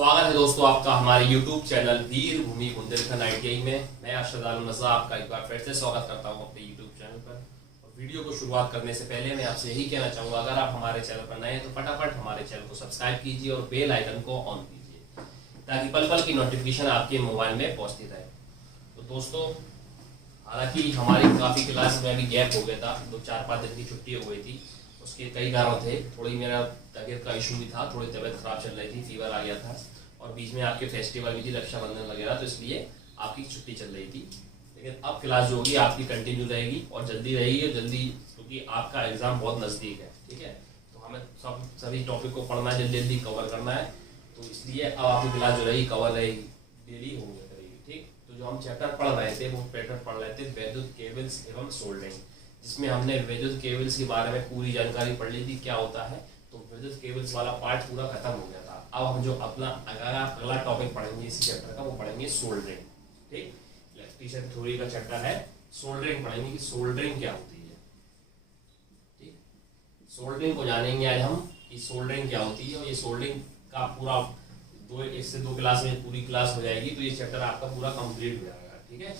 स्वागत है दोस्तों आपका हमारे YouTube चैनल वीर भूमि बुंदेलखंड ITI में। मैं अरशद आलम नज़ा आपका एक बार फिर से स्वागत करता हूं अपने YouTube चैनल पर। और वीडियो को शुरुआत करने से पहले मैं आपसे यही कहना चाहूँगा, अगर आप हमारे चैनल पर नए हैं तो फटाफट हमारे चैनल को सब्सक्राइब कीजिए और बेल आइकन को ऑन कीजिए ताकि पल पल की नोटिफिकेशन आपके मोबाइल में पहुँचती रहे। तो दोस्तों, हालांकि हमारी काफ़ी क्लास में अभी गैप हो गया था, 2-4-5 दिन की छुट्टी हो गई थी। उसके कई कारण थे, थोड़ी मेरा तबीयत का इशू भी था, थोड़ी तबीयत खराब चल रही थी, फीवर आ गया था और बीच में आपके फेस्टिवल भी थी, रक्षाबंधन वगैरह, तो इसलिए आपकी छुट्टी चल रही थी। लेकिन अब क्लास जो होगी आपकी कंटिन्यू रहेगी और जल्दी रहेगी, और जल्दी क्योंकि आपका एग्ज़ाम बहुत नज़दीक है। ठीक है, तो हमें सभी टॉपिक को पढ़ना है, जल्दी जल्दी कवर करना है, तो इसलिए अब आपकी क्लास जो रहेगी कवर रहेगी, डेली होंगे करेगी। ठीक, तो जो हम चैप्टर पढ़ रहे थे वो पैटर्न पढ़ रहे थे वैद्युत केबल्स एवं सोल्डरिंग, जिसमें हमने विद्युत केबल्स के बारे में पूरी जानकारी पढ़ ली थी क्या होता है। तो विद्युत केबल्स वाला पार्ट पूरा खत्म हो गया था। अब हम जो अगला टॉपिक पढ़ेंगे इसी चैप्टर का, वो पढ़ेंगे सोल्डरिंग। ठीक, इलेक्ट्रिशियन थ्योरी का चैप्टर है, सोल्डरिंग पढ़ेंगे कि सोल्डरिंग क्या होती है। ठीक, सोल्डरिंग को जानेंगे आज हम कि सोल्डरिंग क्या होती है, और ये सोल्डरिंग का पूरा 1 से 2 क्लास में पूरी क्लास हो जाएगी, तो ये चैप्टर आपका पूरा कंप्लीट हो जाएगा। ठीक है,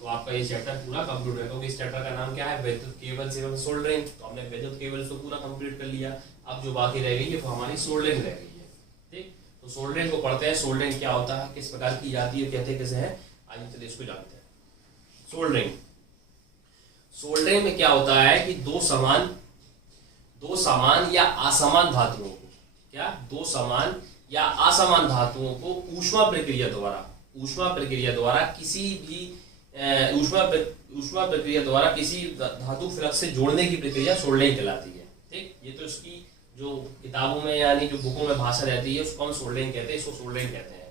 तो आपका ये चैप्टर पूरा कंप्लीट होगा, क्योंकि इस चैप्टर का नाम क्या है, विद्युत केबल्स एवं सोल्डरिंग। तो हमने विद्युत केबल्स को पूरा कंप्लीट कर लिया, अब जो बाकी रह गई है वो हमारी सोल्डरिंग रह गई है। ठीक, तो सोल्डरिंग को पढ़ते हैं। सोल्डरिंग क्या होता है, किस प्रकार की जाती है, कहते कैसे है, आइए चलिए इसको जानते हैं। सोल्डरिंग में क्या होता है कि दो समान या असमान धातुओं को, क्या, दो समान या असमान धातुओं को ऊष्मा प्रक्रिया द्वारा किसी भी ऊष्मा प्रक्रिया द्वारा किसी धातु फ्लक्स से जोड़ने की प्रक्रिया सोल्डरिंग कहलाती है। ठीक, ये तो इसकी जो किताबों में यानी जो बुकों में भाषा रहती है उसको हम सोल्डरिंग कहते हैं, इसको सोल्डरिंग कहते हैं।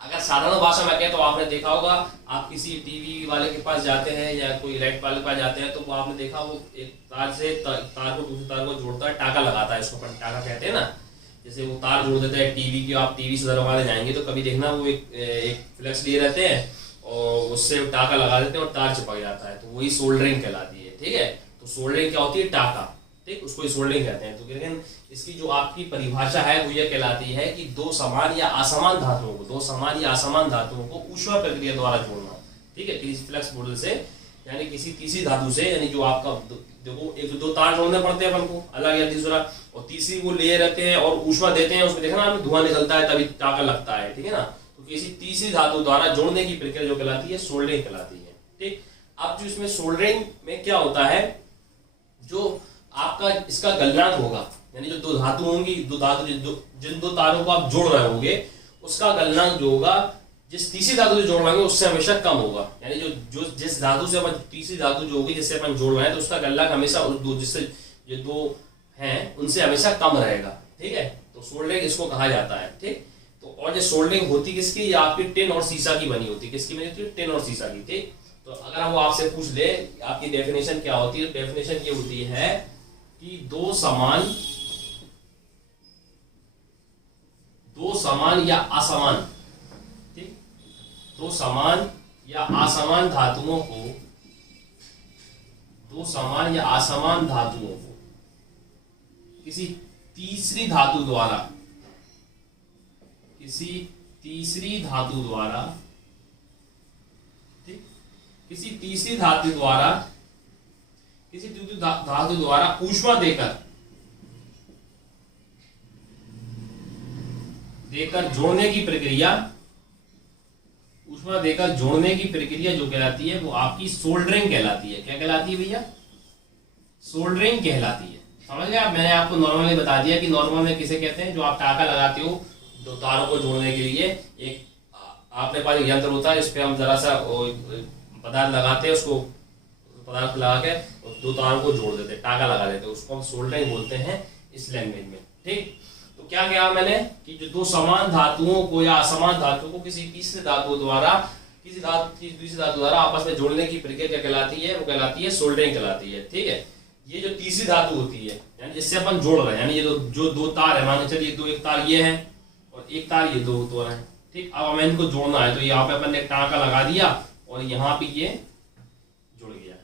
अगर साधारण भाषा में कहें तो आपने देखा होगा, आप किसी टीवी वाले के पास जाते हैं या कोई इलेक्ट्रिक वाले के पास जाते हैं, तो वो आपने देखा वो एक तार से तार को दूसरे तार को जोड़ता है, टाका लगाता है, इसको अपन टाका कहते हैं ना। जैसे वो तार जोड़ देता है टीवी की, आप टीवी से दरवाजे जाएंगे तो कभी देखना वो एक फ्लक्स लिए रहते हैं और उससे टाका लगा देते हैं और तार चिपक जाता है, तो वही सोल्डरिंग कहलाती है। ठीक है, तो सोल्डरिंग क्या होती है, टाका। ठीक, उसको ही सोल्डरिंग कहते हैं। तो लेकिन इसकी जो आपकी परिभाषा है वो ये कहलाती है कि दो समान या असमान धातुओं को ऊष्मा प्रक्रिया द्वारा जोड़ना। ठीक है, किसी फ्लक्स मॉडल से यानी किसी तीसरी धातु से, यानी जो आपका देखो एक तो 2 तार जोड़ने पड़ते हैं अपन को अलग या तीसरा, और तीसरी वो ले रहते हैं और ऊष्मा देते हैं, उसमें देखना धुआं निकलता है तभी टाका लगता है। ठीक है ना, तो किसी तीसरी धातु द्वारा जोड़ने की प्रक्रिया जो कहलाती है सोल्डरिंग कहलाती है। ठीक, अब जो इसमें सोल्डरिंग में क्या होता है, जो आपका इसका गलनांक होगा, यानी जो 2 धातु होंगी, जिन 2 तारों को आप जोड़ रहे होंगे उसका गलनांक जो होगा जिस तीसरी धातु से जोड़ रहे होंगे उससे हमेशा कम होगा। यानी जो जिस धातु से अपन तीसरी धातु जो होगी जिससे अपन जोड़ रहे हैं तो उसका गलनांक हमेशा जिससे ये 2 हैं उनसे हमेशा कम रहेगा। ठीक है, तो सोल्डरिंग इसको कहा जाता है। ठीक, तो और जो सोल्डरिंग होती किसकी, ये आपकी टिन और सीसा की बनी होती है। किसकी बनी होती है, टिन और सीसा की। ठीक, तो अगर वो आपसे पूछ ले आपकी डेफिनेशन क्या होती है, डेफिनेशन ये होती है कि दो समान या असमान, ठीक, दो समान या असमान धातुओं को किसी तीसरी धातु द्वारा ऊष्मा देकर जोड़ने की प्रक्रिया जो कहलाती है वो आपकी सोल्डरिंग कहलाती है। क्या कहलाती है भैया, सोल्डरिंग कहलाती है। समझ गए आप, मैंने आपको नॉर्मली बता दिया कि नॉर्मल में किसे कहते हैं, जो आप टाका लगाते हो 2 तारों को जोड़ने के लिए, एक आपके पास एक यंत्र होता है, इस पे हम जरा सा पदार्थ लगाते हैं, उसको पदार्थ लगा के 2 तारों को जोड़ देते हैं, टाका लगा देते हैं, उसको हम सोल्डरिंग बोलते हैं इस लैंग्वेज में। ठीक, तो क्या कहा मैंने कि जो 2 समान धातुओं को या असमान धातुओं को किसी तीसरी धातु द्वारा आपस में जोड़ने की प्रक्रिया क्या कहलाती है, वो कहलाती है सोल्डरिंग कहलाती है। ठीक है, ये जो तीसरी धातु होती है यानी जिससे अपन जोड़ रहे हैं, यानी ये जो 2 तार है, मान चलिए एक तार ये है और एक तार ये 2 तार है। ठीक, अब हमें इनको जोड़ना है तो यहाँ पे अपन ने टाका लगा दिया और यहाँ पे ये जुड़ गया।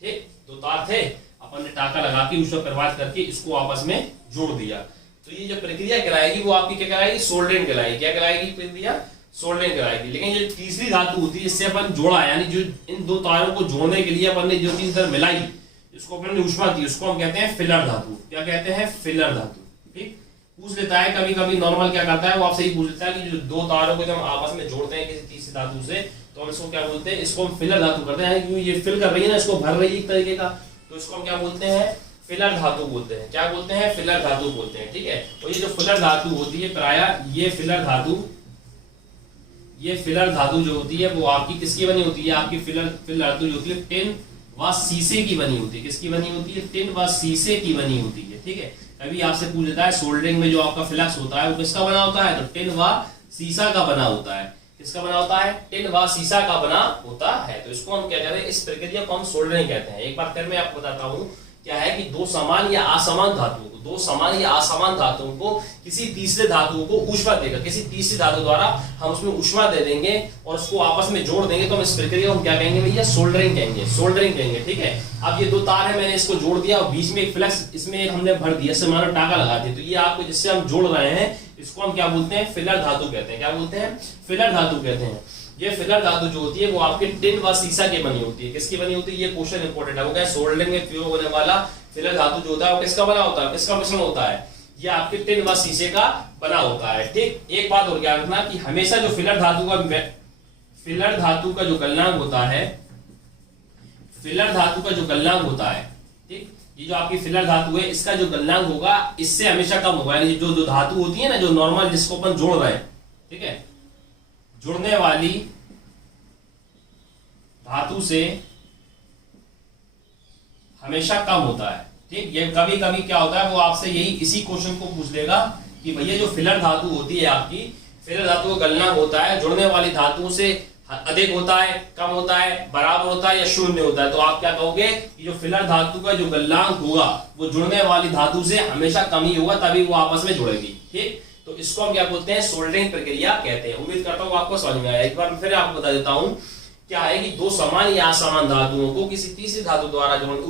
ठीक, 2 तार थे, अपन ने टाका लगा के उसको प्रवाहित करके इसको आपस में जोड़ दिया। तो ये जो प्रक्रिया कहलाएगी वो आपकी क्या कहलाएगी, सोल्डरिंग कहलाएगी। क्या कहलाएगी प्रक्रिया, सोल्डरिंग कहलाएगी। लेकिन जो तीसरी धातु होती है इससे अपन जोड़ा, यानी जो इन दो तारों को जोड़ने के लिए अपन ने जो चीज इधर मिलाई, इसको अपन ने ऊष्मा दी, उसको हम कहते हैं फिलर धातु। क्या कहते हैं, फिलर धातु। ठीक, पूछ लेता है कभी कभी नॉर्मल क्या करता है वो आपसे ही पूछ लेता है कि जो दो तारों को जब हम आपस में जोड़ते हैं किसी तीसरी धातु से, तो हम इसको क्या बोलते हैं, इसको हम फिलर धातु करते हैं, क्योंकि ये फिल कर रही है ना, इसको भर रही है एक तरीके का, तो इसको हम क्या बोलते हैं, फिलर धातु बोलते हैं। क्या बोलते हैं, फिलर धातु बोलते हैं। ठीक है, और ये जो फिलर धातु होती है प्रायः ये फिलर धातु जो होती है वो आपकी किसकी बनी होती है, आपकी फिलर धातु जो होती है टिन व शीशे की बनी होती है। किसकी बनी होती है, टिन व शीशे की बनी होती है। ठीक है, कभी आपसे पूछ लेता है सोल्डरिंग में जो आपका फ्लक्स होता है वो किसका बना होता है, तो टिन व शीशा का बना होता है। किसका बना होता है, टिन व शीशा का बना होता है। तो इसको हम क्या कहते हैं, इस प्रक्रिया को हम सोल्डरिंग कहते हैं। एक बार फिर मैं आपको बताता हूँ क्या है कि दो समान या असमान धातुओं को किसी तीसरे धातु को ऊष्मा देकर, किसी तीसरी धातु द्वारा हम उसमें ऊष्मा दे देंगे और उसको आपस में जोड़ देंगे, तो हम इस प्रक्रिया को हम क्या कहेंगे भैया, सोल्डरिंग कहेंगे। ठीक है, अब ये दो तार है, मैंने इसको जोड़ दिया और बीच में एक फ्लक्स इसमें हमने भर दिया, इससे मानो टाका लगा दिया, तो ये आपको जिससे हम जोड़ रहे हैं इसको हम क्या बोलते हैं, फिलर धातु कहते हैं। क्या बोलते हैं, फिलर धातु कहते हैं। ये फिलर धातु जो होती है वो आपके टिन व शीशा की बनी होती है। किसकी बनी होती है, ये क्वेश्चन इंपॉर्टेंट है। वो क्या, सोल्डरिंग में प्रयोग होने वाला फिलर धातु जो होता है वो किसका बना होता है, किसका मिश्रण होता है, ये आपके टिन व शीशे का बना होता है। ठीक, एक बात और याद रखना कि हमेशा जो फिलर धातु का जो गलनांक होता है, ठीक, ये जो आपकी फिलर धातु है इसका जो गलनांक होगा इससे हमेशा कम होगा। यानी जो धातु होती है ना, जो नॉर्मल जिसको अपन जोड़ रहे हैं, ठीक है, जुड़ने वाली धातु से हमेशा कम होता है। ठीक, ये कभी कभी क्या होता है वो आपसे यही इसी क्वेश्चन को पूछ लेगा कि भैया जो फिलर धातु होती है आपकी, फिलर धातु का गलनांक होता है जुड़ने वाली धातुओं से अधिक होता है, कम होता है, बराबर होता है या शून्य होता है, तो आप क्या कहोगे कि जो फिलर धातु का जो गलनांक होगा वो जुड़ने वाली धातु से हमेशा कम ही होगा, तभी वो आपस में जुड़ेगी। ठीक, तो इसको हम क्या बोलते हैं, सोल्डरिंग प्रक्रिया कहते हैं। उम्मीद करता हूँ आपको समझ में आया। एक बार फिर आपको बता देता हूँ क्या है कि दो समान या असमान धातुओं को किसी तीसरी धातु द्वारा जोड़ने,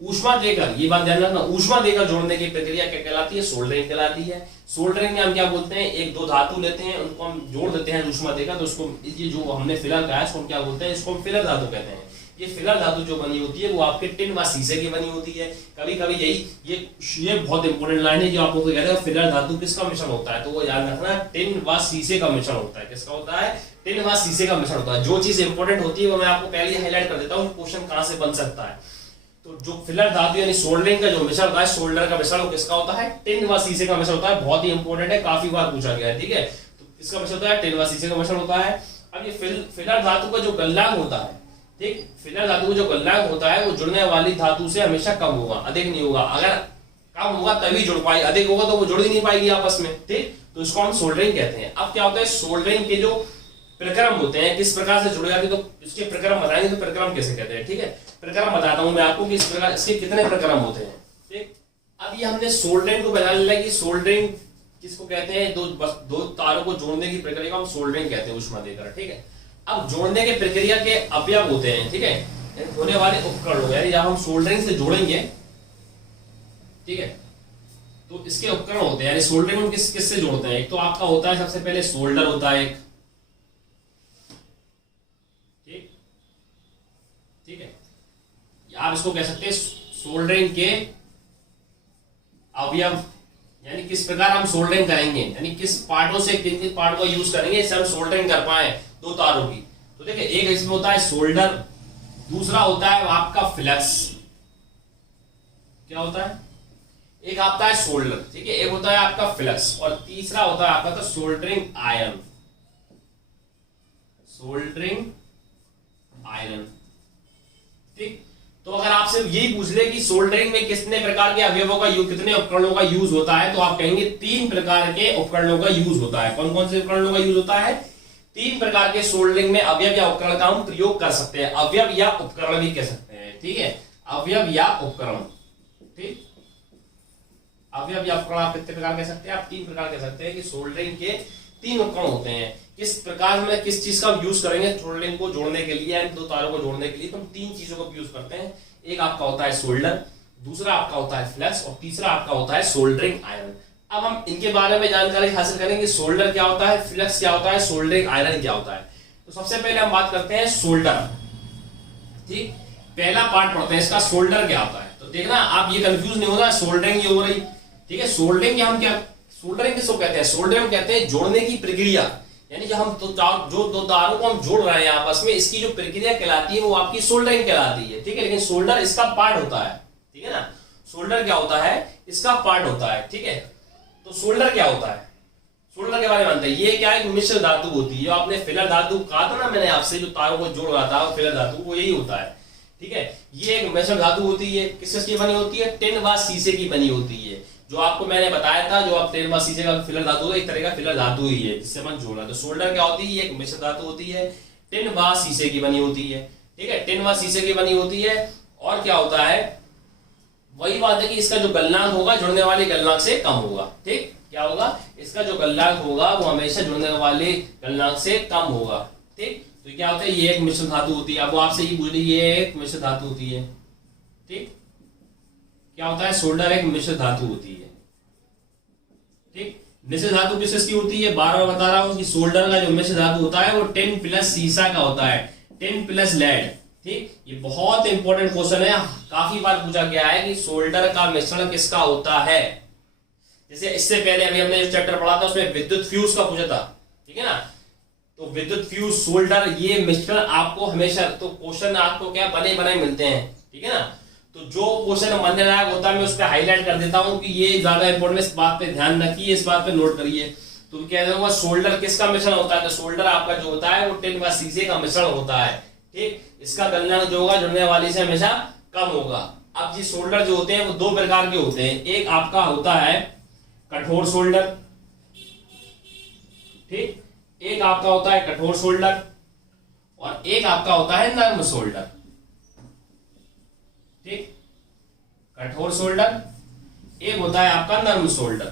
ऊष्मा देकर, ये बात ध्यान रखना, ऊष्मा देकर जोड़ने की प्रक्रिया क्या कहलाती है, सोल्डरिंग कहलाती है। सोल्डरिंग में हम क्या बोलते हैं, एक दो धातु लेते हैं उनको हम जोड़ देते हैं ऊष्मा देकर, तो उसको ये जो हमने फिलर कहा है इसको हम क्या बोलते हैं, इसको हम फिलर धातु कहते हैं। ये फिलर धातु जो बनी होती है वो आपके टिन व शीशे की बनी होती है। कभी कभी ये बहुत इंपॉर्टेंट लाइन है जो आपको कहते हैं फिलर धातु किसका मिश्रण होता है, तो वो याद रखना टिन व शीशे का मिश्रण होता है। किसका होता है, टिन व शीशे का मिश्रण होता है। जो चीज इंपॉर्टेंट होती है वो मैं आपको पहले हाईलाइट कर देता हूँ, क्वेश्चन कहां से बन सकता है। तो जो फिलर धातु यानी सोल्डरिंग का जो मिश्रण होता है, सोल्डर का मिश्रण वो किसका होता है, टिन व शीशे का मिश्रण होता है। बहुत ही इंपॉर्टेंट है, काफी बार पूछा गया है। ठीक है, तो इसका मिश्रण होता है टिन व शीशे का मिश्रण होता है। अब ये फिलर धातु का जो गलनांक होता है, ठीक, फिलर धातु का जो गलनांक होता है वो जुड़ने वाली धातु से हमेशा कम होगा, अधिक नहीं होगा। अगर कम होगा तभी जुड़ पाएगी, अधिक होगा तो वो जुड़ ही नहीं पाएगी आपस में। ठीक, तो इसको हम सोल्डरिंग कहते हैं। अब क्या होता है, सोल्डरिंग के जो प्रक्रम होते हैं किस प्रकार से जुड़ जाते हैं, तो इसके प्रक्रम बताएंगे, तो प्रक्रम कैसे कहते हैं। ठीक है, प्रक्रम बताता हूं मैं आपको कि इस प्रकार इसके कितने प्रक्रम होते हैं। ठीक, अब ये हमने सोल्डरिंग को बता लिया कि सोल्डरिंग किसको कहते हैं, दो तारों को जोड़ने की प्रक्रिया को हम सोल्डरिंग कहते हैं ऊष्मा देकर। ठीक है, अब जोड़ने के प्रक्रिया के अवयव होते हैं, ठीक है, होने वाले उपकरण, यानी जब हम सोल्डरिंग से जोड़ेंगे, ठीक है, तो इसके उपकरण होते हैं, यानी सोल्डरिंग हम किससे जोड़ते हैं। एक तो आपका होता है सबसे पहले सोल्डर होता है एक, ठीक है, आप इसको कह सकते हैं सोल्डरिंग के अवयव, यानी किस प्रकार हम सोल्डरिंग करेंगे, यानी किस पार्टों से किन पार्ट को यूज करेंगे इससे हम सोल्डरिंग कर पाए दो तारों की। तो देखिए, एक इसमें होता है सोल्डर, दूसरा होता है आपका फ्लक्स। क्या होता है, एक आता है सोल्डर, ठीक है, एक होता है आपका फ्लक्स, और तीसरा होता है आपका सोल्डरिंग आयरन। ठीक, तो अगर आपसे यही पूछ ले कि सोल्डरिंग में कितने प्रकार के अवयवों का कितने उपकरणों का यूज होता है, तो आप कहेंगे 3 प्रकार के उपकरणों का यूज होता है। कौन कौन से उपकरणों का यूज होता है, 3 प्रकार के सोल्डरिंग में अवयव या उपकरण का हम प्रयोग कर सकते हैं। अवयव या उपकरण भी कह सकते हैं। ठीक है, अवयव या उपकरण। ठीक, अवयव या उपकरण आप कितने प्रकार कह सकते हैं, आप 3 प्रकार कह सकते हैं कि सोल्डरिंग के 3 उपकरण होते हैं। किस प्रकार में किस चीज का यूज करेंगे सोल्डरिंग को जोड़ने के लिए, दो तारों को जोड़ने के लिए, तो हम 3 चीजों का यूज करते हैं। एक आपका होता है सोल्डर, दूसरा आपका होता है फ्लक्स, और तीसरा आपका होता है सोल्डरिंग आयरन। अब हम इनके बारे में जानकारी हासिल करेंगे। सोल्डर क्या होता है, फ्लक्स क्या होता है, सोल्डरिंग आयरन क्या होता है। तो सबसे पहले हम बात करते हैं सोल्डर। ठीक, पहला पार्ट पढ़ते हैं इसका, सोल्डर क्या होता है। तो देखना आप ये कंफ्यूज नहीं होना, सोल्डरिंग ये हो रही, ठीक है। सोल्डरिंग हम क्या, सोल्डरिंग किसको कहते हैं, सोल्डरिंग कहते हैं जोड़ने की प्रक्रिया, यानी जो हम जो दो तारों को हम जोड़ रहे हैं आपस में, इसकी जो प्रक्रिया कहलाती है वो आपकी सोल्डरिंग कहलाती है। ठीक है, लेकिन सोल्डर इसका पार्ट होता है, ठीक है ना। सोल्डर क्या होता है, इसका पार्ट होता है, ठीक है। तो सोल्डर क्या होता है, सोल्डर के बारे में जानते हैं। ये क्या है, मिश्र धातु होती है। जो आपने फिलर धातु कहा था ना मैंने आपसे, जो तारों को जोड़ रहा था फिलर धातु, वो यही होता है, ठीक है। ये एक मिश्र धातु होती है, किसकी बनी होती है, टिन व शीशे की बनी होती है। जो आपको मैंने बताया था, जो आप टिन व शीशे का फिलर धातु है, एक तरह का फिलर धातु ही है जिससे अपन जोड़ा। तो सोल्डर क्या होती है, एक मिश्र धातु होती है, टिन व शीशे की बनी होती है, ठीक है। टिन व शीशे की बनी होती है। और क्या होता है, वही बात है कि इसका जो गलनांक होगा जुड़ने वाले गलनांक से कम होगा। ठीक, क्या होगा, इसका जो गलनांक होगा वो हमेशा जुड़ने वाले गलनांक से कम होगा। ठीक, तो क्या होता है, ये एक मिश्र धातु होती है। अब वो आपसे ये पूछ रही, ये एक मिश्र धातु होती है। ठीक, क्या होता है, सोल्डर एक मिश्र धातु होती है। ठीक, मिश्र धातु किसकी होती है, बार बार बता रहा हूं कि सोल्डर का जो मिश्र धातु होता है वो टिन प्लस शीशा का होता है, टिन प्लस लेड। ठीक, ये बहुत इंपॉर्टेंट क्वेश्चन है, काफी बार पूछा गया है कि सोल्डर का मिश्रण किसका होता है। जैसे इससे पहले अभी हमने जो चैप्टर पढ़ा था उसमें विद्युत फ्यूज का पूछा था, ठीक है ना। तो विद्युत फ्यूज, सोल्डर, ये मिश्रण आपको हमेशा, तो क्वेश्चन आपको क्या बने बनाए मिलते हैं, ठीक है ना। तो जो क्वेश्चन मानने लायक होता है मैं उस पर हाईलाइट कर देता हूं कि ये ज्यादा इंपॉर्टेंट, इस बात पे ध्यान रखिए, इस बात पे नोट करिए। तो क्या होगा, सोल्डर किसका मिश्रण होता है, तो सोल्डर आपका जो होता है वो टिन व शीशे का मिश्रण होता है। ठीक, इसका गलनांक जो होगा जुड़ने वाली से हमेशा कम होगा। अब जी सोल्डर जो होते हैं वो दो प्रकार के होते हैं। एक आपका होता है कठोर सोल्डर, ठीक, एक आपका होता है कठोर सोल्डर और एक आपका होता है नर्म सोल्डर। ठीक, कठोर सोल्डर, एक होता है आपका नर्म सोल्डर।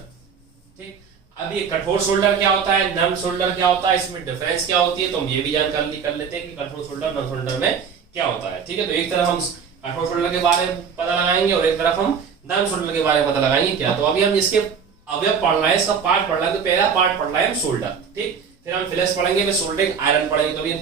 ठीक, अब ये कठोर सोल्डर क्या होता है, नर्म सोल्डर क्या होता है, इसमें डिफरेंस क्या होती है, तो हम ये भी जानकारी कर लेते हैं कि कठोर सोल्डर नर्म सोल्डर में क्या होता है। ठीक है, तो एक तरफ हम कठोर सोल्डर के बारे में पता लगाएंगे और एक तरफ हम नर्म सोल्डर के बारे में पता लगाएंगे क्या। तो अभी हम इसके अवयव पढ़ रहे हैं, इसका पार्ट पढ़ रहे हैं। तो पहला पार्ट पढ़ रहे हैं हम सोल्डर, ठीक, फिर हम फ्लक्स पढ़ेंगे, फिर सोल्डरिंग आयरन पढ़ेंगे। तो अभी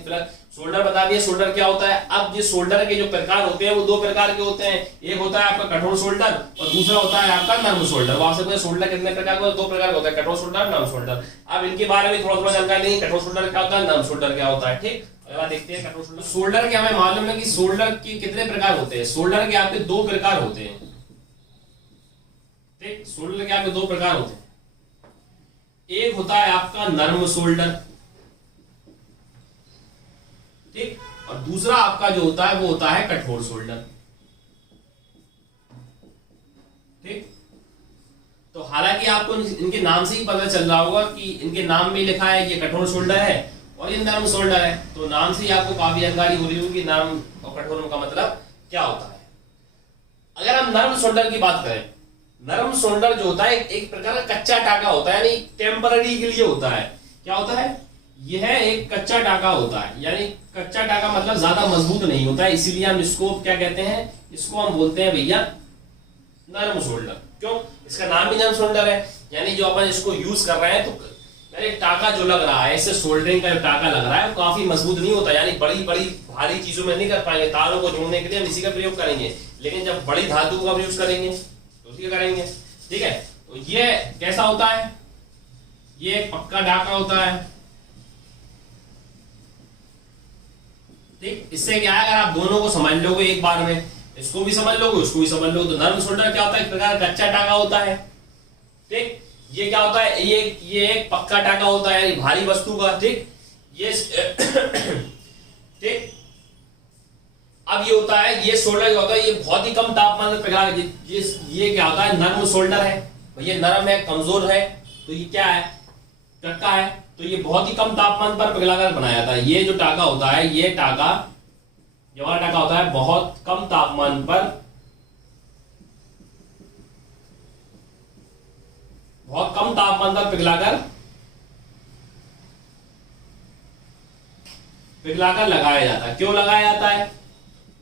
सोल्डर बता दिया, सोल्डर क्या होता है। अब ये सोल्डर के जो प्रकार होते हैं वो दो प्रकार के होते हैं, एक होता है आपका कठोर सोल्डर और दूसरा होता है आपका नर्म सोल्डर। आपसे पूछे सोल्डर कितने प्रकार का, दो प्रकार का होता है, कठोर सोल्डर, नर्म सोल्डर। अब इनके बारे में थोड़ा थोड़ा जानकारी लेंगे, कठोर सोल्डर क्या होता है, नर्म सोल्डर क्या होता है। ठीक, अगला देखते हैं कठोर सोल्डर। सोल्डर के हमें मालूम है कि सोल्डर के कितने प्रकार होते हैं। सोल्डर के आपके दो प्रकार होते हैं। ठीक, सोल्डर के आपके दो प्रकार होते हैं, एक होता है आपका नर्म सोल्डर, ठीक, और दूसरा आपका जो होता है वो होता है कठोर सोल्डर। ठीक, तो हालांकि आपको इनके नाम से ही पता चल रहा होगा कि इनके नाम में लिखा है ये कठोर सोल्डर है और ये नर्म सोल्डर है। तो नाम से ही आपको काफी जानकारी हो रही होगी नर्म और कठोर का मतलब क्या होता है। अगर हम नर्म सोल्डर की बात करें, नरम सोल्डर जो होता है एक प्रकार का कच्चा टाका होता है, यानी टेम्पररी के लिए होता है। क्या होता है, यह एक कच्चा टाका होता है, यानी कच्चा टाका मतलब ज्यादा मजबूत नहीं होता है, इसीलिए हम इसको क्या कहते हैं, इसको हम बोलते हैं भैया नरम सोल्डर। क्यों, इसका नाम भी नरम सोल्डर है, यानी जो अपन इसको यूज कर रहे हैं तो यानी टाका जो लग रहा है, इससे सोल्डरिंग का जो टाका लग रहा है वो काफी मजबूत नहीं होता, यानी बड़ी बड़ी भारी चीजों में नहीं कर पाएंगे। तारों को जोड़ने के लिए हम इसी का प्रयोग करेंगे, लेकिन जब बड़ी धातु का यूज करेंगे तो उसी का करेंगे। ठीक है, तो ये कैसा होता है, ये पक्का टाका होता है। ठीक, इससे क्या है, अगर आप दोनों को समझ लोगे एक बार में, इसको भी समझ लोगे उसको भी समझ लोगे, तो नर्म सोल्डर क्या होता है, एक प्रकार का कच्चा टाका होता है। ठीक, ये क्या होता है, ये एक पक्का टाका होता है, यानी भारी वस्तु का। ठीक, ये ठीक, अब ये होता है, ये सोल्डर जो होता है ये बहुत ही कम तापमान में पिघला, ये क्या होता है, नर्म सोल्डर है। ये नरम है, कमजोर है, तो ये क्या है, टक्का है, तो ये बहुत ही कम तापमान पर पिघलाकर बनाया जाता है। ये जो टाका होता है, ये टाका, ये वाला टाका होता है बहुत कम तापमान पर, बहुत कम तापमान पर पिघलाकर लगाया जाता है। क्यों लगाया जाता है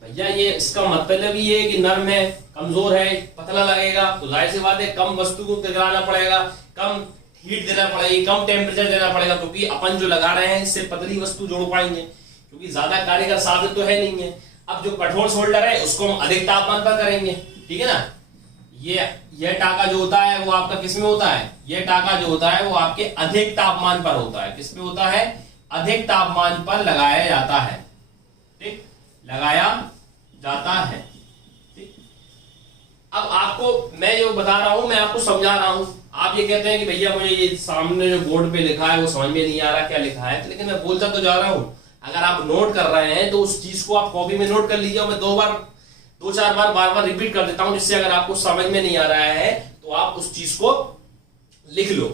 भैया, ये इसका मतलब ही है कि नर्म है, कमजोर है, पतला लगेगा, तो जाहिर सी बात है कम वस्तु को पिघलाना पड़ेगा, कम हीट देना पड़ेगी, कम टेम्परेचर देना पड़ेगा, क्योंकि अपन जो लगा रहे हैं इससे पतली वस्तु जोड़ पाएंगे, क्योंकि ज्यादा कार्य का साधन तो है नहीं है। अब जो कठोर सोल्डर है उसको हम अधिक तापमान पर करेंगे, ठीक है ना। ये टाका जो होता है वो आपका किस में होता है, ये टाका जो होता है वो आपके अधिक तापमान पर होता है। किस पे होता है, अधिक तापमान पर लगाया जाता है, ठीक, लगाया जाता है, ठीक। अब आपको मैं जो बता रहा हूं मैं आपको समझा रहा हूं, आप ये कहते हैं कि भैया मुझे ये सामने जो बोर्ड पे लिखा है वो समझ में नहीं आ रहा क्या लिखा है, लेकिन मैं बोलता तो जा रहा हूं। अगर आप नोट कर रहे हैं तो उस चीज को आप कॉपी में नोट कर लीजिए, और मैं दो चार बार बार बार रिपीट कर देता हूं, जिससे अगर आपको समझ में नहीं आ रहा है तो आप उस चीज को लिख लो,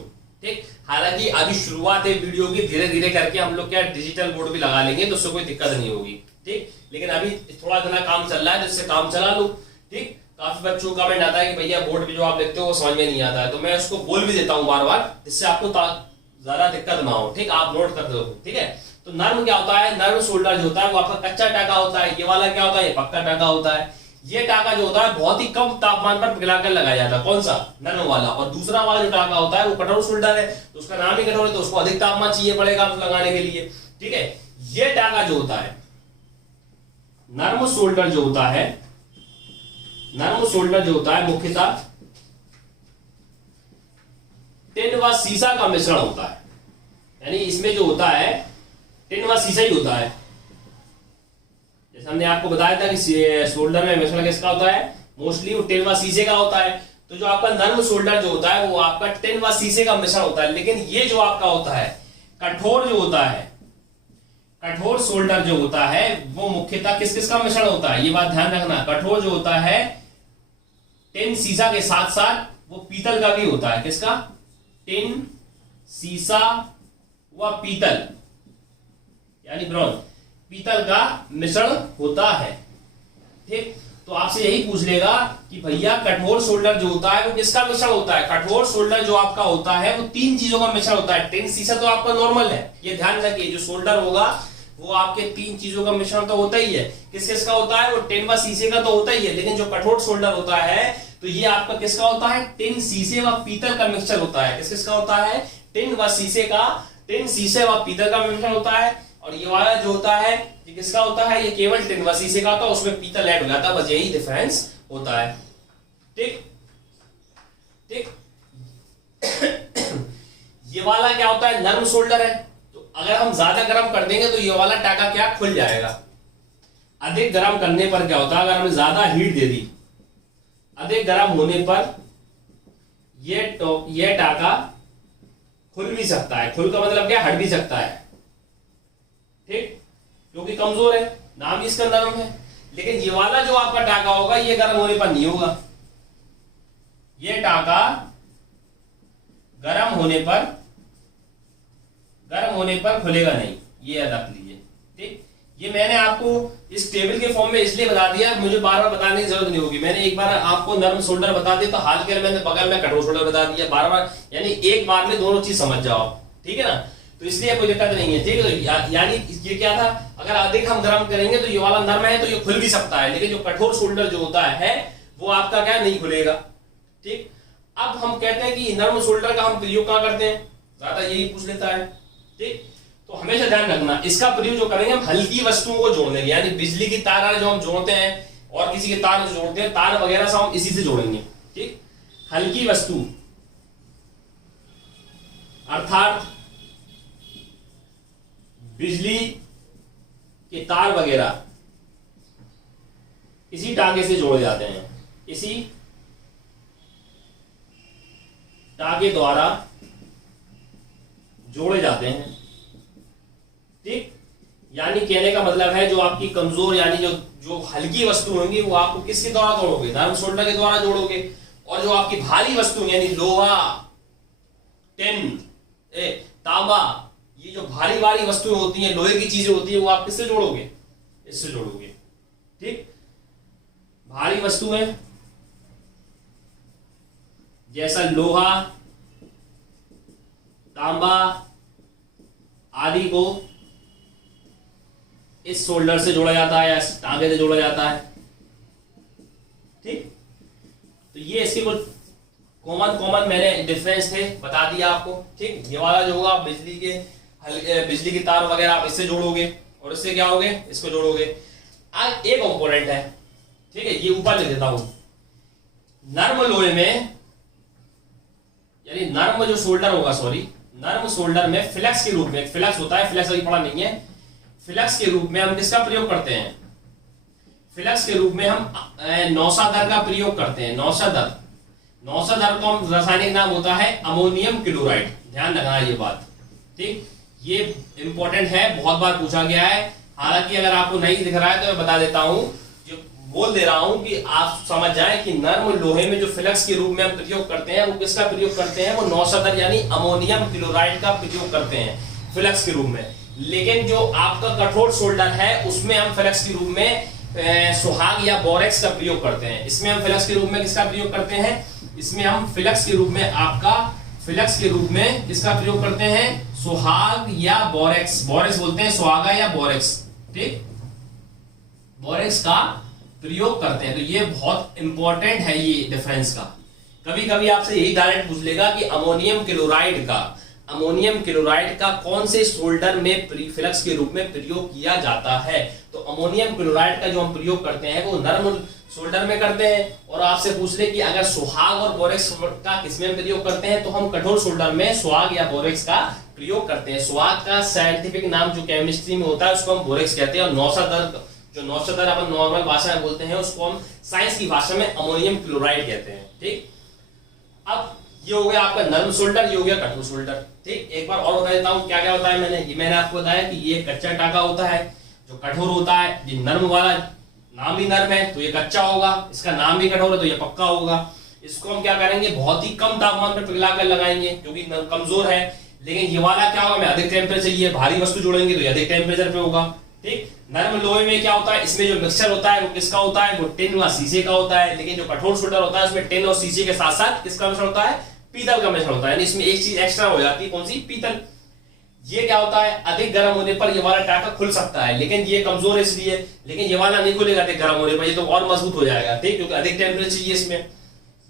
ठीक। हालांकि अभी शुरुआत है वीडियो की, धीरे धीरे करके हम लोग क्या डिजिटल बोर्ड भी लगा लेंगे तो उससे कोई दिक्कत नहीं होगी, ठीक। लेकिन अभी थोड़ा इतना काम चल रहा है जिससे काम चला लो, ठीक। काफी बच्चों का कमेंट आता है कि भैया बोर्ड पे जो आप लिखते हो वो समझ में नहीं आता है, तो मैं उसको बोल भी देता हूं बार बार, जिससे आपको ज्यादा दिक्कत ना हो, ठीक। आप नोट कर दो, ठीक है। तो नर्म क्या होता है, नर्म सोल्डर जो होता है वो आपका कच्चा टाका होता है। ये वाला क्या होता है, ये पक्का टाका होता है। ये टाका जो होता है बहुत ही कम तापमान पर पिघलाकर लगाया जाता है, कौन सा, नर्म वाला। और दूसरा वाला जो टाका होता है वो कठोर सोल्डर है, तो उसका नाम ही कठोर है, तो उसको अधिक तापमान चाहिए पड़ेगा लगाने के लिए, ठीक है। ये टाका जो होता है नर्म सोल्डर जो होता है, नर्म सोल्डर जो होता है मुख्यतः टिन व सीसा का मिश्रण होता है। यानी इसमें जो होता है टिन व सीसा ही होता है। जैसे हमने आपको बताया था कि सोल्डर में मिश्रण किसका होता है, मोस्टली वो टिन व सीसे का होता है। तो जो आपका नर्म सोल्डर जो होता है वो आपका टिन व सीसे का मिश्रण होता है। लेकिन ये जो आपका होता है कठोर जो होता है, कठोर सोल्डर जो होता है वो मुख्यतः किस किस का मिश्रण होता है, ये बात ध्यान रखना। कठोर जो होता है टिन सीसा के साथ साथ वो पीतल का भी होता है। किसका, टिन सीसा व पीतल यानी ब्रॉन्ज, पीतल का मिश्रण होता है, ठीक। तो आपसे यही पूछ लेगा कि भैया कठोर सोल्डर जो होता है वो किसका मिश्रण होता है। कठोर सोल्डर जो आपका होता है वो तीन चीजों का मिश्रण होता है। टिन सीसा तो आपका नॉर्मल है, ये ध्यान रखिए। जो सोल्डर होगा वो आपके तीन चीजों का मिश्रण तो होता ही है। किस किस का होता है, वो टिन व सीसे का तो होता ही है। लेकिन जो कठोर सोल्डर होता है तो ये आपका किसका होता है, टिन सीसे व पीतल का मिक्सचर होता है। किस किस का होता है, टिन व सीसे का, टिन सीसे व पीतल का मिश्रण होता है। और ये वाला जो होता है ये किसका होता है, ये केवल टिन व सीसे का होता है, उसमें पीतल ऐड हो जाता है, बस यही डिफरेंस होता है, ठीक ठीक। ये वाला क्या होता है, नर्म सोल्डर है। तो अगर हम ज्यादा गर्म कर देंगे तो ये वाला टाका क्या खुल जाएगा। अधिक गर्म करने पर क्या होता है, अगर हमने ज्यादा हीट दे दी, अधिक गर्म होने पर ये टाका खुल भी सकता है। खुल का मतलब क्या, हट भी सकता है, ठीक, क्योंकि कमजोर है, नाम ही इसका नरम है। लेकिन ये वाला जो आपका टाका होगा ये गर्म होने पर नहीं होगा। ये टाका गर्म होने पर खुलेगा नहीं, ये याद रख लीजिए, ठीक। ये मैंने आपको इस टेबल के फॉर्म में इसलिए बता दिया, मुझे बार बार बताने की जरूरत नहीं होगी। मैंने एक बार आपको नर्म सोल्डर बता दिया तो हाल के मैंने बगल में कठोर सोल्डर बता दिया, बार बार, यानी एक बार में दोनों चीज समझ जाओ, ठीक है ना। तो इसलिए कोई दिक्कत नहीं है, ठीक है। यानी ये क्या था, अगर अधिक हम गर्म करेंगे तो ये वाला नर्म है तो ये खुल भी सकता है, लेकिन जो कठोर सोल्डर जो होता है वो आपका क्या नहीं खुलेगा, ठीक। अब हम कहते हैं कि नर्म सोल्डर का हम प्रयोग कहां करते हैं, ज्यादा यही पूछ लेता है, ठीक। तो हमेशा ध्यान रखना, इसका प्रयोग जो करेंगे हम हल्की वस्तुओं को जोड़ने, यानी बिजली की तार जो हम जोड़ते हैं और किसी के तार जो जोड़ते हैं, तार वगैरह सब हम इसी से जोड़ेंगे, ठीक। हल्की वस्तु अर्थात बिजली के तार वगैरह इसी टाके से जोड़े जाते हैं, इसी टाके द्वारा जोड़े जाते हैं, ठीक। यानी कहने का मतलब है जो आपकी कमजोर यानी जो हल्की वस्तु होंगी वो आपको किसके द्वारा जोड़ोगे, नर्म सोल्डर के द्वारा जोड़ोगे। और जो आपकी भारी वस्तु यानी लोहा, टिन, तांबा, ये जो भारी भारी वस्तुएं होती हैं, लोहे की चीजें होती है, वो आप किससे जोड़ोगे, इससे जोड़ोगे, ठीक। भारी वस्तुएं जैसा लोहा, तांबा आदि को इस सोल्डर से जोड़ा जाता है या इस टांगे से जोड़ा जाता है, ठीक। तो ये इसके कुछ कॉमन मैंने डिफरेंस थे बता दिया आपको, ठीक। ये वाला जो होगा बिजली की तार वगैरह आप इससे जोड़ोगे और इससे क्या होगे, इसको जोड़ोगे। आज एक कंपोनेंट है, ठीक है, ये ऊपर ले देता हूं। नर्म लोहे में, यानी नर्म जो शोल्डर होगा, सॉरी, नर्म शोल्डर में फ्लेक्स के रूप में, फ्लेक्स होता है, फ्लेक्स अभी पढ़ा नहीं है, फ्लेक्स के रूप में हम किसका प्रयोग करते हैं, फ्लेक्स के रूप में हम नौशादर का प्रयोग करते हैं। नौशादर, नौशादर का रासायनिक नाम होता है अमोनियम क्लोराइड, ध्यान रखना ये बात, ठीक। ये इंपॉर्टेंट है, बहुत बार पूछा गया है। हालांकि अगर आपको नहीं दिख रहा है तो मैं बता देता हूं, जो बोल दे रहा हूं कि आप समझ जाएं कि नर्म लोहे में जो फ्लेक्स के रूप में हम प्रयोग करते हैं वो किसका प्रयोग करते हैं, वो नौशादर यानी अमोनियम क्लोराइड का प्रयोग करते हैं फ्लेक्स के रूप में। लेकिन जो आपका कठोर शोल्डर है उसमें हम फ्लेक्स के रूप में सुहाग या बोरेक्स का प्रयोग करते हैं। इसमें हम फ्लेक्स के रूप में किसका प्रयोग करते हैं, इसमें हम फ्लेक्स के रूप में आपका फ्लेक्स के रूप में किसका प्रयोग करते हैं, सुहाग या बोरेक्स, बोरेक्स बोलते हैं, सुहागा या बोरेक्स, ठीक, बोरेक्स का प्रयोग करते हैं। तो ये बहुत इंपॉर्टेंट है ये डिफरेंस का। कभी कभी आपसे यही डायरेक्ट पूछ लेगा कि अमोनियम क्लोराइड का कौन से शोल्डर में फ्लेक्स के रूप में प्रयोग किया जाता है। तो अमोनियम क्लोराइड का जो हम प्रयोग करते हैं वो नर्म शोल्डर में करते हैं। और आपसे पूछ ले कि अगर सुहाग और बोरेक्स का किसमें प्रयोग करते हैं, तो हम कठोर शोल्डर में सुहाग या बोरेक्स का प्रयोग करते हैं। सुहाग का साइंटिफिक नाम जो केमिस्ट्री में होता है उसको हम बोरेक्स कहते हैं, और नौशादर, जो नौशादर अपन नॉर्मल भाषा में बोलते हैं उसको हम साइंस की भाषा में अमोनियम क्लोराइड कहते हैं, ठीक। अब ये हो गया आपका नर्म शोल्डर, ये हो गया कठोर शोल्डर, ठीक। एक बार और बता देता हूं क्या क्या होता है। मैंने आपको बताया कि ये कच्चा टाका होता है, जो कठोर होता है। ये नर्म वाला नाम भी नर्म है तो ये कच्चा होगा, इसका नाम भी कठोर है तो ये पक्का होगा। इसको हम क्या करेंगे, बहुत ही कम तापमान पर पिघलाकर लगाएंगे क्योंकि कमजोर है। लेकिन ये वाला क्या होगा, मैं अधिक टेम्परेचर, ये भारी वस्तु जोड़ेंगे तो ये अधिक टेम्परेचर पे होगा, ठीक। नर्म लोहे में क्या होता है, इसमें जो मिक्सचर होता है वो किसका होता है, वो टिन व शीशे का होता है। लेकिन जो कठोर शोल्डर होता है उसमें टिन और शीशे के साथ साथ किसका मिश्रण होता है, पीतल का मिश्रण होता है। यानी इसमें एक चीज एक्स्ट्रा हो जाती है, कौन सी, पीतल। ये क्या होता है, अधिक गर्म होने पर ये वाला टाका खुल सकता है, लेकिन ये कमजोर है इसलिए। लेकिन ये वाला नहीं खुलेगा अधिक गर्म होने पर, ये तो और मजबूत हो जाएगा, ठीक, क्योंकि अधिक टेम्परेचर चाहिए इसमें।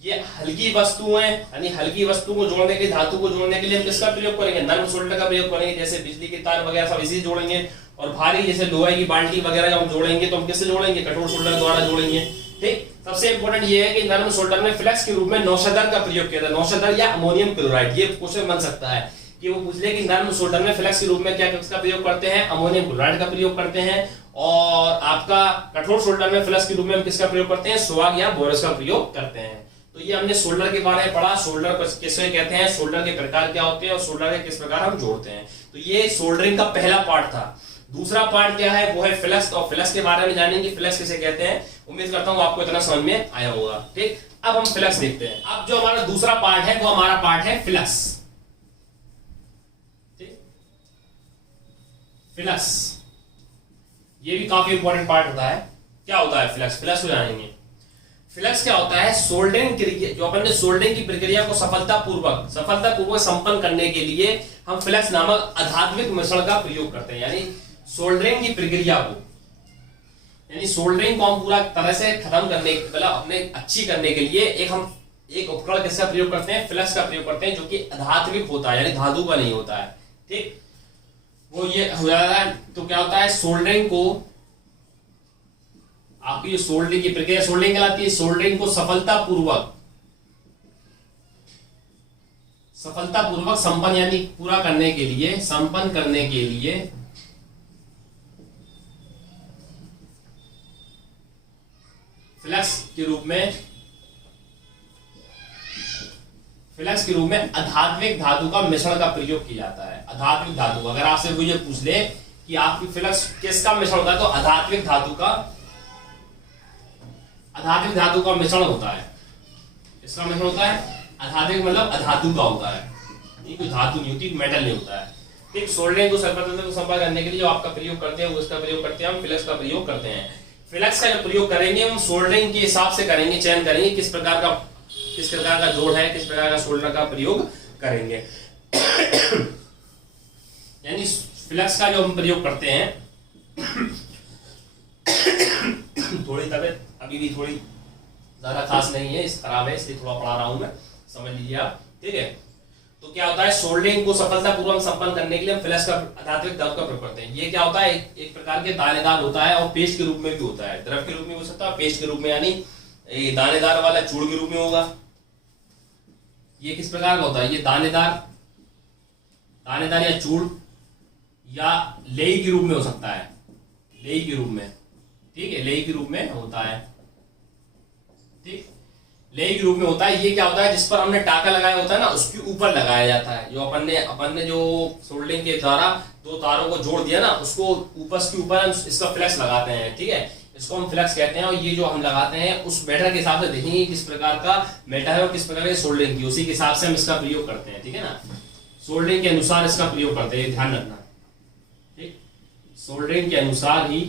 ये हल्की वस्तुएं, यानी हल्की वस्तु को जोड़ने के लिए, धातु को जोड़ने के लिए हम किसका प्रयोग करेंगे, नर्म शोल्डर का प्रयोग करेंगे। जैसे बिजली की तार वगैरह सब इसी जोड़ेंगे। और भारी जैसे लोहे की बाल्टी वगैरह हम जोड़ेंगे तो हम किससे जोड़ेंगे, कठोर शोल्डर द्वारा जोड़ेंगे, ठीक। सबसे इंपॉर्टेंट ये है कि नर्म शोल्डर में फ्लेक्स के रूप में नौशादर का प्रयोग किया जाता है, नौशादर या अमोनियम क्लोराइड। ये क्वेश्चन बन सकता है कि वो पूछ ले कि नर्म शोल्डर में फ्लेक्स के रूप में क्या किसका प्रयोग करते हैं, अमोनियम क्लोराइड का प्रयोग करते हैं। और आपका कठोर शोल्डर में फ्लेक्स के रूप में हम किसका प्रयोग करते हैं, सुहाग या बोरेक्स का प्रयोग करते हैं। तो ये हमने शोल्डर के बारे में पढ़ा, शोल्डर किसे कहते हैं, शोल्डर के प्रकार क्या होते हैं और शोल्डर के किस प्रकार हम जोड़ते हैं। तो ये शोल्डरिंग का पहला पार्ट था। दूसरा पार्ट क्या है, वो है फ्लेक्स, और फ्लेक्स के बारे में जानेंगे, फ्लेक्स किसे कहते हैं। उम्मीद करता हूं आपको इतना समझ में आया होगा, ठीक। अब हम फ्लेक्स देखते हैं। अब जो हमारा दूसरा पार्ट है वो हमारा पार्ट है फ्लेक्स, ठीक। फ्लेक्स ये भी काफी इंपॉर्टेंट पार्ट होता है। क्या होता है फ्लेक्स, फ्लेक्स को जानेंगे। फ्लेक्स क्या होता है, सोल्डरिंग क्रिया, जो अपन ने सोल्डरिंग की प्रक्रिया को सफलतापूर्वक संपन्न करने के लिए हम फ्लेक्स नामक अधात्विक मिश्रण का प्रयोग करते हैं। यानी सोल्डरिंग की प्रक्रिया को, यानी सोल्डरिंग को हम पूरा तरह से खत्म करने, मतलब अपने अच्छी करने के लिए एक उपकरण किसका प्रयोग करते हैं, फ्लेक्स का प्रयोग करते हैं, जो कि अधात्विक होता है, यानी धातु का नहीं होता है, ठीक। वो ये हो जाता है। तो क्या होता है, सोल्डरिंग को, आपकी जो सोल्डरिंग की प्रक्रिया सोल्डरिंग कहलाती है, सोल्डरिंग को सफलतापूर्वक संपन्न, यानी पूरा करने के लिए, संपन्न करने के लिए फ्लेक्स के रूप में अधात्विक धातु का मिश्रण का प्रयोग किया जाता है। अधात्विक धातु, अगर आपसे कोई ये पूछ ले कि आपकी फ्लेक्स किसका मिश्रण होता है, तो अधात्विक धातु का मिश्रण होता है। इसका मिश्रण होता है अधात्विक, मतलब अधातु का होता है, ये कोई धातु नहीं होती, मेटल नहीं होता है, ठीक। सोल्डरिंग को संपर्क करने के लिए जो आपका प्रयोग करते हैं वो इसका प्रयोग करते हैं, हम फ्लेक्स का प्रयोग करते हैं। फ्लेक्स का जो प्रयोग करेंगे हम सोल्डरिंग के हिसाब से करेंगे, चयन करेंगे किस प्रकार का जोड़ है, किस प्रकार का सोल्डर का प्रयोग करेंगे। यानी फ्लेक्स का जो हम प्रयोग करते हैं, थोड़ी तबीयत अभी भी थोड़ी ज्यादा खास नहीं है, खराब है, इसलिए थोड़ा पढ़ा रहा हूं मैं, समझ लीजिए आप, ठीक है। तो क्या होता है, सोल्डरिंग को सफलतापूर्वक संपन्न करने के लिए हम फ्लैश का धात्विक दाब का प्रयोग करते हैं। ये क्या होता है, एक प्रकार के दानेदार होता है और पेस्ट के रूप में भी होता है, द्रव के रूप में हो सकता है, पेस्ट के रूप में, यानी ये दानेदार वाला चूड़ के रूप में होगा। ये किस प्रकार का होता है, ये दानेदार या चूड़ या लेई के रूप में हो सकता है, लेई के रूप में, ठीक है, लेई के रूप में होता है, ठीक, लेई के रूप में होता है। ये क्या होता है, जिस पर हमने टाका लगाया होता है ना, उसके ऊपर लगाया जाता है। जो अपन ने जो सोल्डरिंग के द्वारा दो तारों को जोड़ दिया ना, उसको ऊपर के ऊपर इसका फ्लेक्स लगाते हैं, ठीक है, इसको हम फ्लेक्स कहते हैं। और ये जो हम लगाते हैं उस मेटर के हिसाब से देखेंगे किस प्रकार का मेटर है और किस प्रकार की सोल्डरिंग की, उसी के हिसाब से हम इसका प्रयोग करते हैं, ठीक है ना, सोल्डरिंग के अनुसार इसका प्रयोग करते हैं, ध्यान रखना, ठीक, सोल्डरिंग के अनुसार ही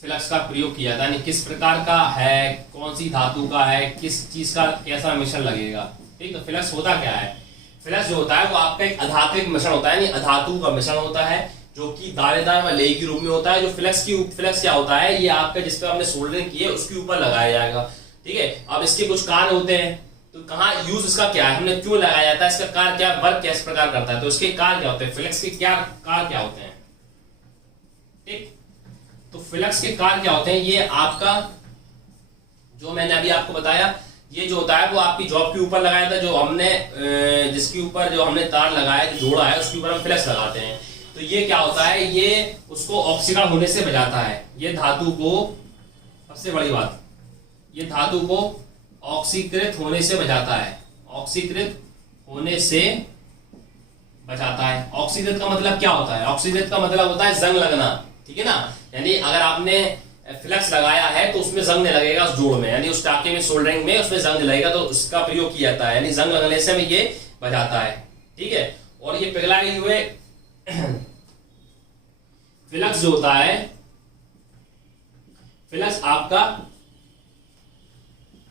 फ्लक्स का प्रयोग किया जाता है, यानी किस प्रकार का है, कौन सी धातु का है, किस चीज का कैसा मिश्रण लगेगा, ठीक। तो फ्लक्स होता क्या है, फ्लक्स जो होता है वो आपका एक अधात्विक मिश्रण होता है, यानी अधातु का मिश्रण होता है, जो कि दानेदार व लेई के रूप में होता है। जो फ्लक्स क्या होता है, ये आपका जिस पे हमने सोल्डरिंग की है उसके ऊपर लगाया जाएगा, ठीक है। अब इसके कुछ कार्य होते हैं, तो कहाँ यूज इसका क्या है, हमने क्यों लगाया जाता है, इसका कार्य क्या, वर्क किस प्रकार करता है, तो इसके कार्य क्या होते हैं, फ्लक्स के क्या कार्य क्या होते हैं, ठीक। तो फ्लक्स के कार्य क्या होते हैं, ये आपका जो मैंने अभी आपको बताया, ये जो होता है वो आपकी जॉब के ऊपर लगाया था, जो हमने जिसके ऊपर जो हमने तार लगाया, जो जोड़ा है, उसके ऊपर हम फ्लक्स लगाते हैं। तो ये क्या होता है, ये उसको ऑक्सीकरण होने से बचाता है, ये धातु को, सबसे बड़ी बात, ये धातु को ऑक्सीकृत होने से बचाता है, ऑक्सीकृत होने से बचाता है। ऑक्सीकृत का मतलब क्या होता है, ऑक्सीकृत का मतलब होता है जंग लगना, ठीक है ना, यानी अगर आपने फ्लक्स लगाया है तो उसमें जंग नहीं लगेगा उस जोड़ में, यानी उस टाके में, सोल्डरिंग में उसमें जंग नहीं लगेगा, तो उसका प्रयोग किया जाता है, यानी जंग लगने से हमें ये बचाता है, ठीक है। और ये पिघलाए हुए फ्लक्स जो होता है, फ्लक्स आपका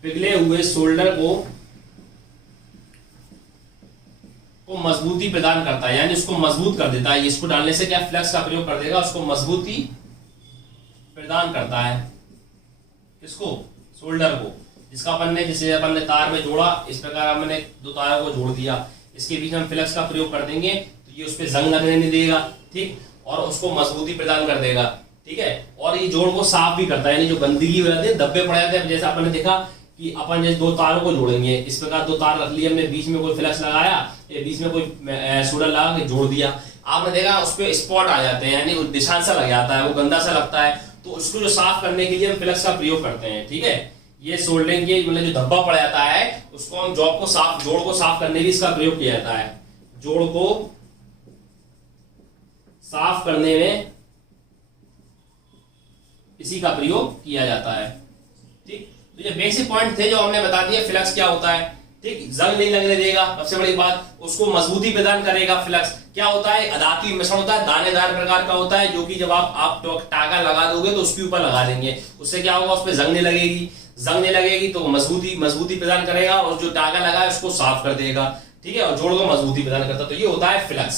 पिघले हुए सोल्डर को मजबूती प्रदान करता है, यानी उसको मजबूत कर देता है। इसको डालने से क्या, फ्लक्स का प्रयोग कर देगा, उसको मजबूती प्रदान करता है, किसको, सोल्डर को, जिसका जिसे अपन ने तार में जोड़ा, इस प्रकार हमने दो तारों को जोड़ दिया, इसके बीच हम फ्लक्स का प्रयोग कर देंगे तो ये उस पर जंग लगने नहीं देगा, ठीक, और उसको मजबूती प्रदान कर देगा, ठीक है। और ये जोड़ को साफ भी करता है, यानी जो गंदगी हो जाती है, धब्बे पड़ जाते हैं, जैसे अपन ने देखा कि अपन जैसे दो तारों को जोड़ेंगे, इस प्रकार दो तार रख लिए हमने, बीच में कोई फ्लक्स लगाया, या बीच में कोई सोल्डर लगा के जोड़ दिया, आपने देखा उस पर स्पॉट आ जाते हैं, यानी निशान सा लग जाता है, वो गंदा सा लगता है, तो उसको जो साफ करने के लिए हम फ्लक्स का प्रयोग करते हैं, ठीक है। ये सोल्डरिंग के मतलब जो धब्बा पड़ जाता है, उसको हम जोड़ को साफ करने भी इसका प्रयोग किया जाता है, जोड़ को साफ करने में इसी का प्रयोग किया जाता है, ठीक। तो ये बेसिक पॉइंट थे जो हमने बता दिए, फ्लक्स क्या होता है, ठीक, जंग नहीं लगने देगा, सबसे बड़ी बात, उसको मजबूती प्रदान करेगा। फ्लक्स क्या होता है, अधातु मिश्रण होता है, दानेदार प्रकार का होता है, जो कि जब आप टाका लगा दोगे तो उसके ऊपर लगा देंगे, उससे क्या होगा, उस पर जंग नहीं लगेगी, तो मजबूती प्रदान करेगा, और जो टाका लगा है उसको साफ कर देगा, ठीक है, और जोड़ को मजबूती प्रदान करता है। तो ये होता है फ्लक्स,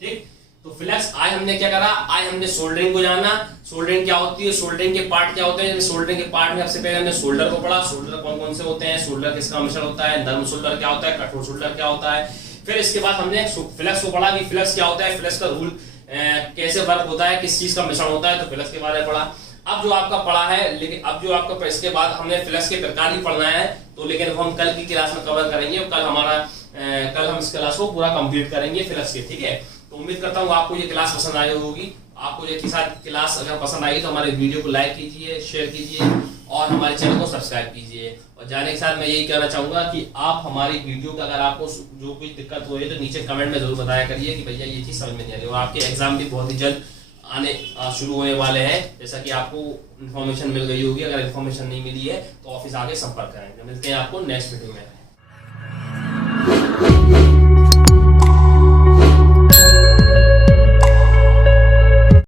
ठीक। तो फ्लक्स, आज हमने क्या करा, आज हमने सोल्डरिंग को जाना, सोल्डरिंग क्या होती है, सोल्डरिंग के पार्ट क्या होते हैं। सोल्डरिंग के पार्ट में सबसे पहले हमने सोल्डर को पढ़ा, सोल्डर कौन कौन से होते हैं, सोल्डर किसका मिश्रण होता है, नरम सोल्डर क्या होता है, कठोर सोल्डर क्या होता है। फिर इसके बाद हमने फ्लक्स को पढ़ा कि फ्लक्स क्या होता है, फ्लक्स का रूल कैसे वर्क होता है, किस चीज का मिश्रण होता है, तो फ्लक्स के बारे में पढ़ा। अब जो आपका पढ़ा है, लेकिन अब जो आपका इसके बाद हमने फ्लक्स के प्रकार ही पढ़ना है, तो लेकिन वो हम कल की क्लास में कवर करेंगे, कल हम इस क्लास को पूरा कंप्लीट करेंगे फ्लक्स के, ठीक है। तो उम्मीद करता हूँ आपको ये क्लास पसंद आई होगी। आपको ये क्लास अगर पसंद आई तो हमारे वीडियो को लाइक कीजिए, शेयर कीजिए और हमारे चैनल को सब्सक्राइब कीजिए। और जाने के साथ मैं यही कहना चाहूंगा कि आप हमारी वीडियो का अगर आपको जो कोई दिक्कत हो रही है तो नीचे कमेंट में जरूर बताया करिए कि भैया ये चीज़ समझ में नहीं आ रही। और आपके एग्जाम भी बहुत ही जल्द आने शुरू होने वाले हैं, जैसा कि आपको इन्फॉर्मेशन मिल गई होगी। अगर इन्फॉर्मेशन नहीं मिली है तो ऑफिस आके संपर्क करें। मिलते हैं आपको नेक्स्ट वीडियो में।